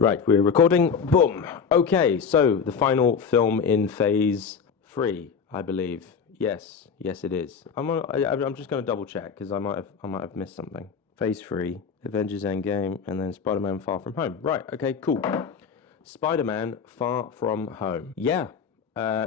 Right, we're recording. Boom. Okay, so the final film in phase 3, I believe. Yes, it is. I'm just going to double check because I might have missed something. Phase 3, Avengers Endgame, and then Spider-Man Far From Home. Right. Okay. Cool. Spider-Man Far From Home. Yeah.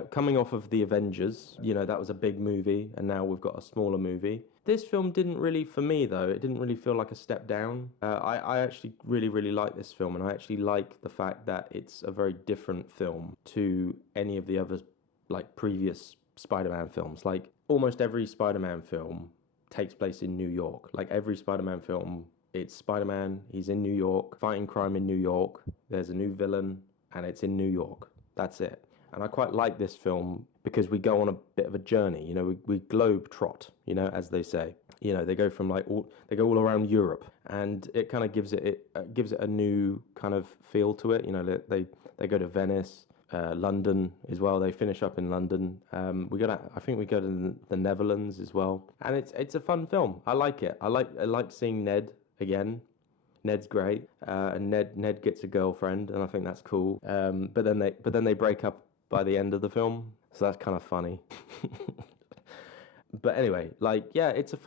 Coming off of the Avengers, that was a big movie, and now we've got a smaller movie. This film didn't really, for me though, it didn't really feel like a step down. I actually really like this film, and I actually like the fact that it's a very different film to any of the other, like, previous Spider-Man films. Like, almost every Spider-Man film takes place in New York. Like, every Spider-Man film, it's Spider-Man, he's in New York, fighting crime in New York, there's a new villain, and it's in New York. That's it. And I quite like this film because we go on a bit of a journey. We globe trot, as they say. They go from they go all around Europe, and it kind of gives it a new kind of feel to it. They go to Venice, London as well. They finish up in London. I think we go to the Netherlands as well, and it's a fun film. I like it. I like seeing Ned again. Ned's great, and Ned gets a girlfriend, and I think that's cool. But then they break up by the end of the film, so that's kind of funny. But anyway, it's a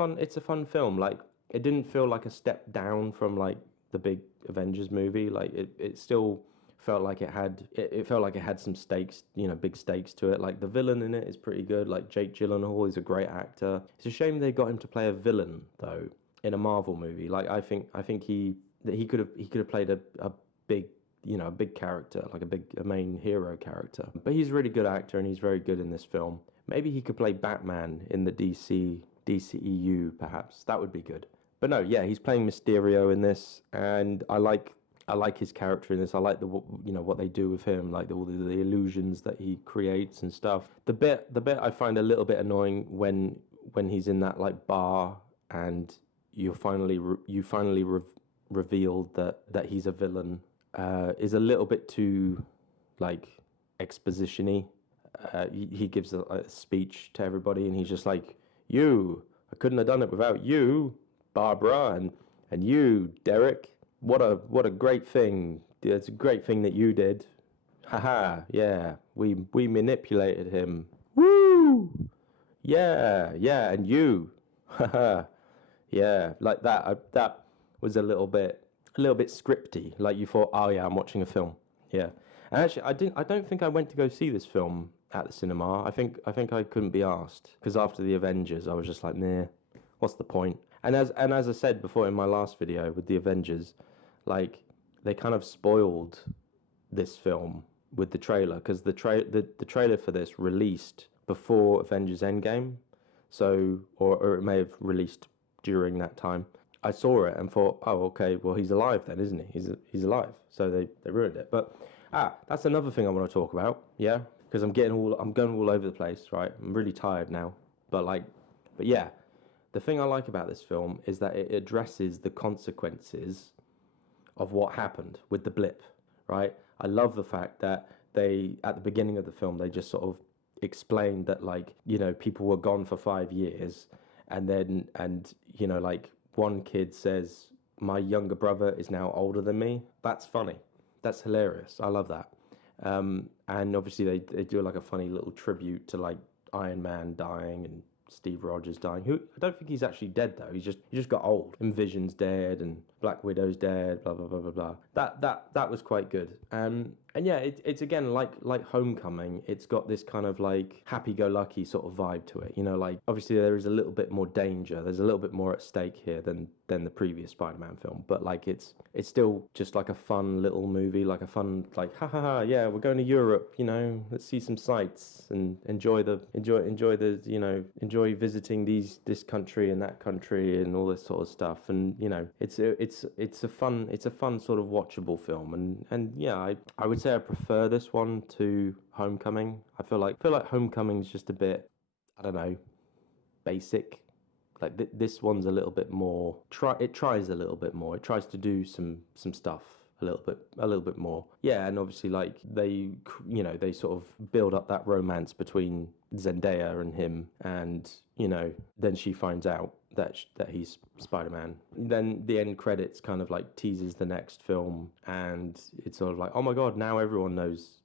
fun film. Like, it didn't feel like a step down from like the big Avengers movie. Like, it still felt like it felt like it had some stakes, big stakes to it. Like, the villain in it is pretty good. Like, Jake Gyllenhaal is a great actor. It's a shame they got him to play a villain though in a Marvel movie. Like, I think he could have played a big a big character, like a main hero character. But he's a really good actor, and he's very good in this film. Maybe he could play Batman in the DCEU, perhaps. That would be good. But no, yeah, he's playing Mysterio in this, and I like his character in this. I like what they do with him, like all the illusions that he creates and stuff. The bit I find a little bit annoying when he's in that like bar, and you finally revealed that he's a villain. Is a little bit too, like, exposition-y. He gives a speech to everybody, and he's just like, I couldn't have done it without you, Barbara, and you, Derek. What a great thing. It's a great thing that you did. Haha, yeah, we manipulated him. Woo! Yeah, and you. Haha, yeah, like that. That was a little bit scripty. Like, you thought, oh yeah, I'm watching a film. Yeah. And actually, I don't think I went to go see this film at the cinema. I think I couldn't be asked, because after the Avengers, I was just like, nah, what's the point? And as I said before in my last video with the Avengers, like, they kind of spoiled this film with the trailer, because the trailer for this released before Avengers Endgame, so or it may have released during that time. I saw it and thought, oh, okay, well, he's alive then, isn't he? He's alive. So they ruined it. But that's another thing I want to talk about. Yeah, because I'm going all over the place, right? I'm really tired now. But yeah, the thing I like about this film is that it addresses the consequences of what happened with the blip, right? I love the fact that at the beginning of the film, they just sort of explained that, like, people were gone for 5 years, and like, one kid says, my younger brother is now older than me. That's funny. That's hilarious. I love that. And obviously they do like a funny little tribute to, like, Iron Man dying and Steve Rogers dying. Who, I don't think he's actually dead though. He just got old. And Vision's dead, and Black Widow's dead. Blah blah blah blah blah. That was quite good. And yeah, it's again like Homecoming. It's got this kind of like happy-go-lucky sort of vibe to it. Like, obviously there is a little bit more danger. There's a little bit more at stake here than the previous Spider-Man film. But like, it's still just like a fun little movie, like a fun, like, ha ha ha, yeah, we're going to Europe. Let's see some sights and enjoy visiting this country and that country and all this sort of stuff. And it's a fun sort of watchable film. And yeah, I would say I prefer this one to Homecoming. I feel like Homecoming's just a bit, I don't know, basic. Like, this one's a little bit more. It tries a little bit more. It tries to do some stuff a little bit more. Yeah, and obviously, like, they sort of build up that romance between Zendaya and him, and then she finds out that he's Spider-Man. Then the end credits kind of like teases the next film, and it's sort of like, oh my god, now everyone knows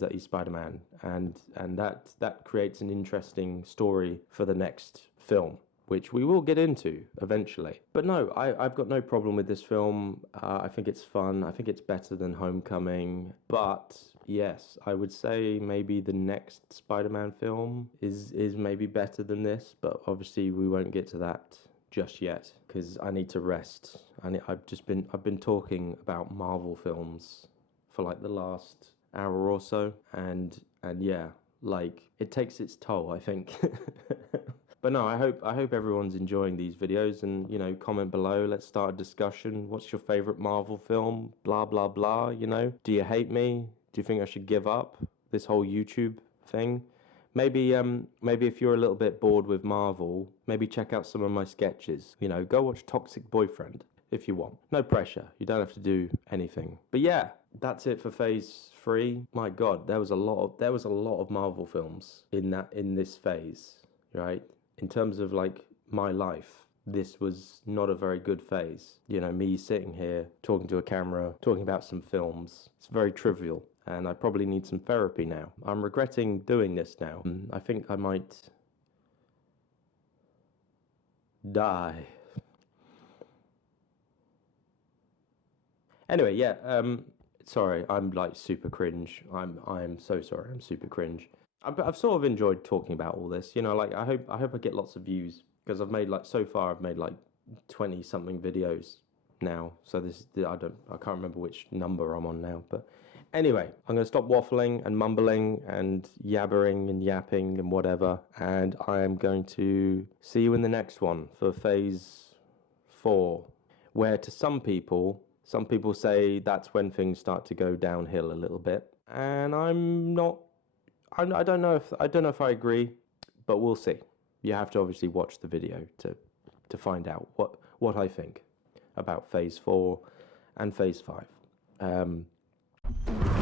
that he's Spider-Man, and that creates an interesting story for the next film, which we will get into eventually. But no, I've got no problem with this film. I think it's fun. I think it's better than Homecoming. But yes, I would say maybe the next Spider-Man film is maybe better than this. But obviously we won't get to that just yet because I need to rest. I've been talking about Marvel films for like the last hour or so, and yeah, like it takes its toll, I think. But no, I hope everyone's enjoying these videos, and comment below. Let's start a discussion. What's your favorite Marvel film? Blah blah blah. Do you hate me? Do you think I should give up this whole YouTube thing? Maybe if you're a little bit bored with Marvel, maybe check out some of my sketches. Go watch Toxic Boyfriend if you want. No pressure. You don't have to do anything. But yeah, that's it for Phase 3. My God, there was a lot of Marvel films in this phase, right? In terms of like my life, this was not a very good phase. Me sitting here talking to a camera, talking about some films. It's very trivial, and I probably need some therapy now. I'm regretting doing this now. I think I might die. Anyway, yeah, sorry, I'm like super cringe. I'm so sorry. I'm super cringe. I've sort of enjoyed talking about all this. Like I hope I get lots of views because I've made like 20 something videos now. So I can't remember which number I'm on now. But anyway, I'm gonna stop waffling and mumbling and yabbering and yapping and whatever. And I am going to see you in the next one for Phase 4, where to some people say that's when things start to go downhill a little bit, and I'm not. I don't know if I agree, but we'll see. You have to obviously watch the video to find out what I think about Phase 4 and Phase 5.